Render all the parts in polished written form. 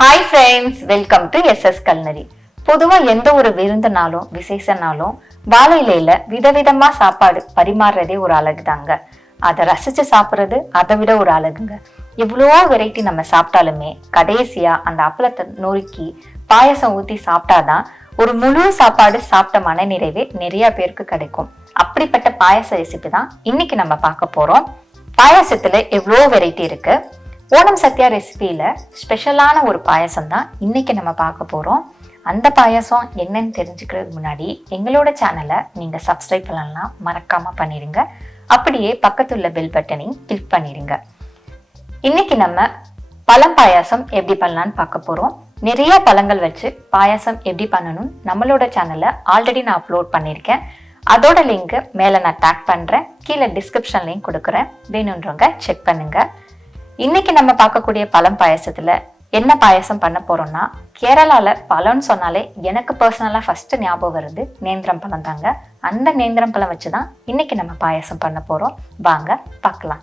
Hi friends, welcome to SS culinary. பொதுவாக எந்த ஒரு விருந்தினாலும் விசேஷனாலும் வாழை இலையில விதவிதமா சாப்பாடு பரிமாறுறதே ஒரு அழகு தாங்க. அதை ரசிச்சு சாப்பிட்றது அதை விட ஒரு அழகுங்க. எவ்வளோ வெரைட்டி நம்ம சாப்பிட்டாலுமே கடைசியா அந்த அப்பளத்தை நொறுக்கி பாயசம் ஊற்றி சாப்பிட்டாதான் ஒரு முழு சாப்பாடு சாப்பிட்ட மனநிறைவே நிறைய பேருக்கு கிடைக்கும். அப்படிப்பட்ட பாயச ரெசிபி தான் இன்னைக்கு நம்ம பார்க்க போறோம். பாயசத்துல எவ்வளோ வெரைட்டி இருக்கு. ஓணம் சத்யா ரெசிபியில ஸ்பெஷலான ஒரு பாயசம் தான் இன்னைக்கு நம்ம பார்க்க போறோம். அந்த பாயசம் என்னன்னு தெரிஞ்சுக்கிறதுக்கு முன்னாடி எங்களோட சேனலை நீங்க சப்ஸ்கிரைப் பண்ணலாம், மறக்காம பண்ணிடுங்க. அப்படியே பக்கத்துள்ள பெல் பட்டனையும் கிளிக் பண்ணிடுங்க. இன்னைக்கு நம்ம பழம் பாயாசம் எப்படி பண்ணலான்னு பார்க்க போறோம். நிறைய பழங்கள் வச்சு பாயாசம் எப்படி பண்ணணும் நம்மளோட சேனல்ல ஆல்ரெடி நான் அப்லோட் பண்ணியிருக்கேன். அதோட லிங்க் மேல நான் டேக் பண்றேன், கீழே டிஸ்கிரிப்ஷன் லிங்க் கொடுக்குறேன், வேணுன்றவங்க செக் பண்ணுங்க. இன்னைக்கு நம்ம பார்க்கக்கூடிய பழம் பாயசத்துல என்ன பாயசம் பண்ண போறோம்னா, கேரளால பழம்னு சொன்னாலே எனக்கு பர்சனலா ஃபர்ஸ்ட் ஞாபகம் வருது நேந்திரம் பழம் தாங்க. அந்த நேந்திரம் பழம் வச்சுதான் இன்னைக்கு நம்ம பாயசம் பண்ண போறோம். வாங்க பார்க்கலாம்.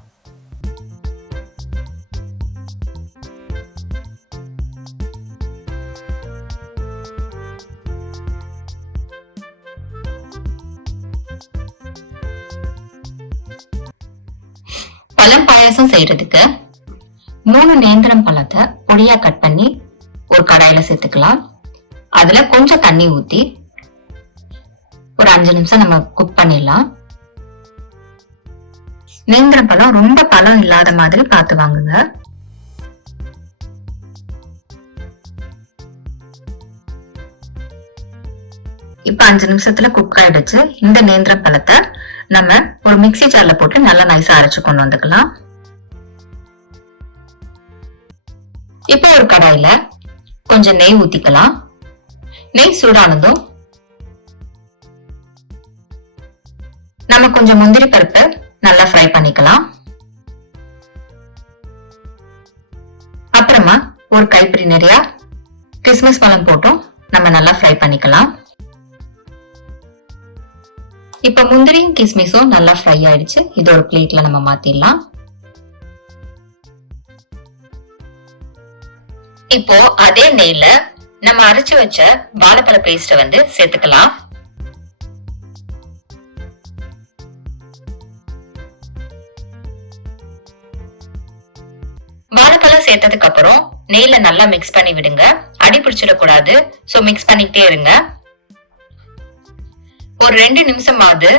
பழம் பாயாசம் செய்யறதுக்கு 3 நேந்திரம் பழத்தை பொடியா கட் பண்ணி ஒரு கடாயில சேர்த்துக்கலாம். அதுல கொஞ்சம் தண்ணி ஊத்தி ஒரு 5 நிமிஷம் நம்ம குக் பண்ணிடலாம். நேந்திரம் பழம் ரொம்ப பழம் இல்லாத மாதிரி பார்த்து வாங்குங்க. இப்ப 5 நிமிஷத்துல குக் ஆயிடுச்சு. இந்த நேந்திரம் பழத்தை நம்ம ஒரு மிக்ஸி ஜார்ல போட்டு நல்லா நைஸா அரைச்சு கொண்டு வந்துக்கலாம். இப்போ ஒரு கடாயில கொஞ்சம் நெய் ஊத்திக்கலாம். நெய் சூடானதும் நம்ம கொஞ்சம் முந்திரி பருப்பு நல்லா ஃப்ரை பண்ணிக்கலாம். அப்புறமா ஒரு கைப்பிடி நிறைய கிஸ்மிஸ் பழம் போட்டும் நம்ம நல்லா ஃப்ரை பண்ணிக்கலாம். இப்ப முந்திரியும் கிஸ்மிஸும் நல்லா ஃப்ரை ஆயிடுச்சு. இது ஒரு பிளேட்ல நம்ம மாத்திடலாம். இப்போ அதே நெய்ல நம்ம அரைச்சு வச்ச வாழைப்பழ பேஸ்ட வந்து சேர்த்துக்கலாம். வாழைப்பழம் சேர்த்ததுக்கு அப்புறம் நெய்ல நல்லா மிக்ஸ் பண்ணி விடுங்க. அடி பிடிச்சிடக்கூடாது. சோ மிக்ஸ் பண்ணிக்கிட்டே இருங்க. ஒரு 2 நிமிஷமாவது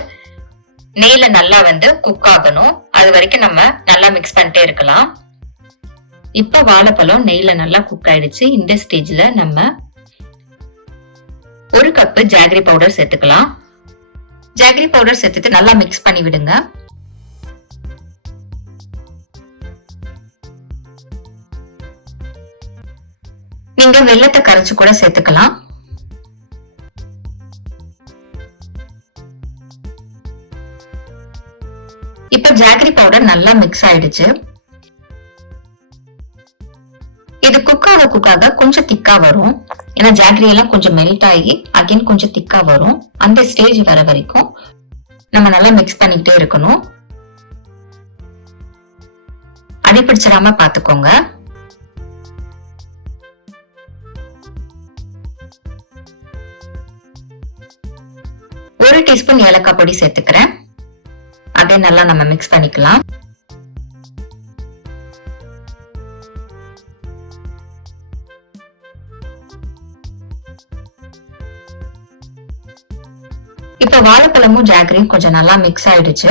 நெய்ல நல்லா வந்து குக் ஆகணும். அது வரைக்கும் நம்ம நல்லா மிக்ஸ் பண்ணிட்டே இருக்கலாம். இப்ப வாழைப்பழம் நெய்ல நல்லா குக் ஆயிடுச்சு. இந்த ஸ்டேஜ்ல நம்ம 1 கப் ஜாகரி பவுடர் சேர்த்துக்கலாம். ஜாகரி பவுடர் சேர்த்துட்டு நல்லா மிக்ஸ் பண்ணி விடுங்க. நீங்க வெல்லத்தை கரைச்சு கூட சேர்த்துக்கலாம். இப்ப ஜாகரி பவுடர் நல்லா மிக்ஸ் ஆயிடுச்சு. இது குக்காக கொஞ்சம் திக்கா வரும். ஏன்னா ஜாகரி எல்லாம் கொஞ்சம் மெல்ட் ஆகி அகைன் கொஞ்சம் திக்கா வரும். அந்த ஸ்டேஜ் வர வரைக்கும் நம்ம நல்லா மிக்ஸ் பண்ணிக்கிட்டே இருக்கணும். அடி பிடிச்சிடாம பாத்துக்கோங்க. ஒரு டீஸ்பூன் ஏலக்காய் பொடி சேர்த்துக்கிறேன். அதை நல்லா நம்ம மிக்ஸ் பண்ணிக்கலாம். இப்ப வாழைப்பழமும் ஜாகரியும் கொஞ்சம் நல்லா மிக்ஸ் ஆயிடுச்சு.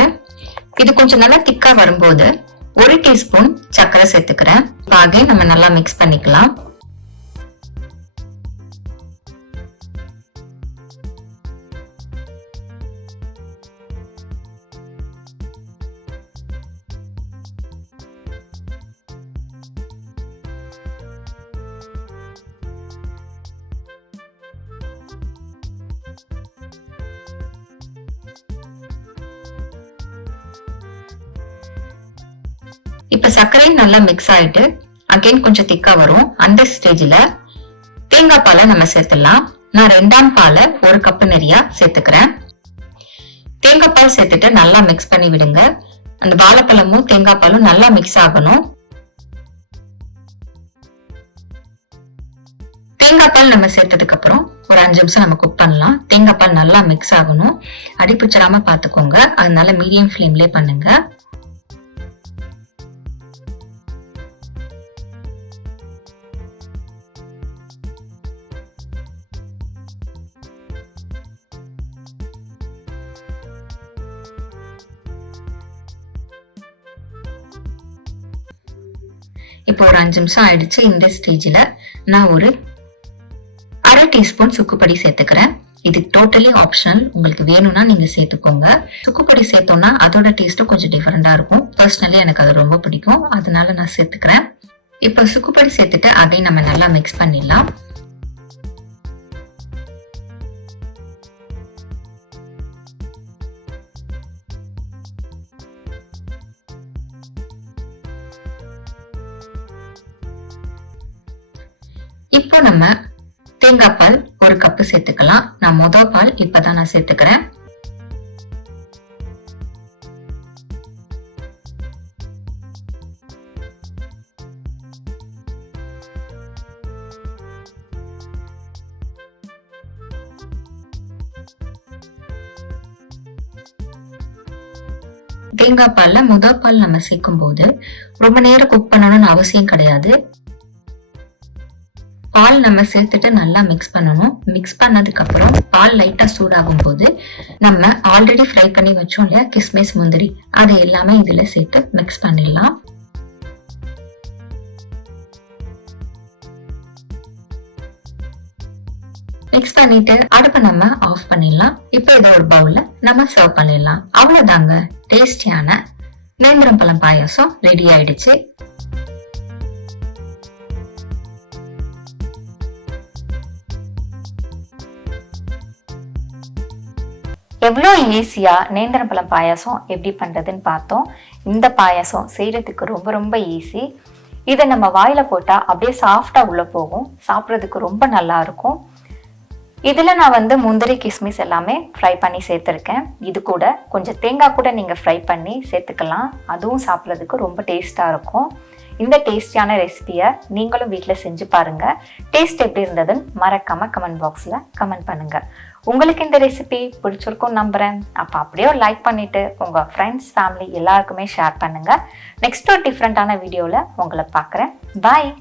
இது கொஞ்சம் நல்லா திக்கா வரும்போது 1 டீஸ்பூன் சர்க்கரை சேர்த்துக்கிறேன். அகைன் நம்ம நல்லா மிக்ஸ் பண்ணிக்கலாம். இப்ப சர்க்கரையும் நல்லா மிக்ஸ் ஆயிட்டு அகைன் கொஞ்சம் திக்கா வரும். அந்த ஸ்டேஜ்ல தேங்காய் பாலை நம்ம சேர்த்துடலாம். நான் 2ஆம் பாலை 1 கப் நிறைய சேர்த்துக்கிறேன். தேங்காய் பால் சேர்த்துட்டு நல்லா மிக்ஸ் பண்ணி விடுங்க. அந்த வாழைப்பழமும் தேங்காய் பாலும் நல்லா மிக்ஸ் ஆகணும். தேங்காய் பால் நம்ம சேர்த்ததுக்கு அப்புறம் ஒரு 5 நிமிஷம் நம்ம குக் பண்ணலாம். தேங்காய் பால் நல்லா மிக்ஸ் ஆகணும். அடி பிடிச்சிடாம பாத்துக்கோங்க. அதனால மீடியம் ஃப்ளேம்லயே பண்ணுங்க. இப்போ ஒரு 5 நிமிஷம் ஆயிடுச்சு. இந்த ஸ்டேஜ்ல நான் ஒரு 1/2 டீஸ்பூன் சுக்குப்பொடி சேர்த்துக்கிறேன். இது டோட்டலி ஆப்ஷனல். உங்களுக்கு வேணும்னா நீங்க சேர்த்துக்கோங்க. சுக்குப்பொடி சேர்த்தோம்னா அதோட டேஸ்ட்டும் கொஞ்சம் டிஃபரெண்டா இருக்கும். பர்சனலி எனக்கு அது ரொம்ப பிடிக்கும். அதனால நான் சேர்த்துக்கிறேன். இப்போ சுக்குப்பொடி சேர்த்துட்டு அதையும் நம்ம நல்லா மிக்ஸ் பண்ணிடலாம். இப்போ நம்ம தேங்காய் பால் 1 கப் சேர்த்துக்கலாம். நான் முதல் பால் இப்பதான் நான் சேர்த்துக்கிறேன். தேங்காய் பால்ல முதல் பால் நம்ம சேர்க்கும் போது ரொம்ப நேரம் குக் பண்ணணும்னு அவசியம் கிடையாது. பால் நம்ம சேர்த்துட்டு நல்லா மிக்ஸ் பண்ணணும். மிக்ஸ் பண்ணதுக்கு அப்புறம் பால் லைட்டா சூடாகும் போது நம்ம ஆல்ரெடி ஃப்ரை பண்ணி வச்சோம் இல்லையா கிஸ்மிஸ் முந்திரி, அது எல்லாமே இதுல சேர்த்து மிக்ஸ் பண்ணிடலாம். மிக்ஸ் பண்ணிட்டு அடுப்பை நம்ம ஆஃப் பண்ணிடலாம். இப்போ இதை ஒரு பவுல்ல நம்ம சர்வ் பண்ணிடலாம். அவ்வளவுதாங்க, டேஸ்டியான நேந்திரம் பழம் பாயாசம் ரெடி ஆயிடுச்சு. எவ்வளோ ஈஸியாக நேந்திரப்பழம் பாயாசம் எப்படி பண்ணுறதுன்னு பார்த்தோம். இந்த பாயாசம் செய்கிறதுக்கு ரொம்ப ரொம்ப ஈஸி. இதை நம்ம வாயில் போட்டால் அப்படியே சாஃப்டாக உள்ளே போகும். சாப்பிட்றதுக்கு ரொம்ப நல்லா இருக்கும். இதில் நான் முந்திரி கிஸ்மிஸ் எல்லாமே ஃப்ரை பண்ணி சேர்த்துருக்கேன். இது கூட கொஞ்சம் தேங்காய் கூட நீங்கள் ஃப்ரை பண்ணி சேர்த்துக்கலாம். அதுவும் சாப்பிட்றதுக்கு ரொம்ப டேஸ்ட்டாக இருக்கும். இந்த டேஸ்டியான ரெசிபியை நீங்களும் வீட்டில் செஞ்சு பாருங்கள். டேஸ்ட் எப்படி இருந்ததுன்னு மறக்காமல் கமெண்ட் பாக்ஸில் கமெண்ட் பண்ணுங்கள். உங்களுக்கு இந்த ரெசிபி பிடிச்சிருக்கும் நம்புகிறேன். அப்போ அப்படியே ஒரு லைக் பண்ணிவிட்டு உங்கள் ஃப்ரெண்ட்ஸ் ஃபேமிலி எல்லாருக்குமே ஷேர் பண்ணுங்கள். நெக்ஸ்ட் ஒரு டிஃப்ரெண்ட்டான வீடியோவில் உங்களை பார்க்குறேன். பாய்.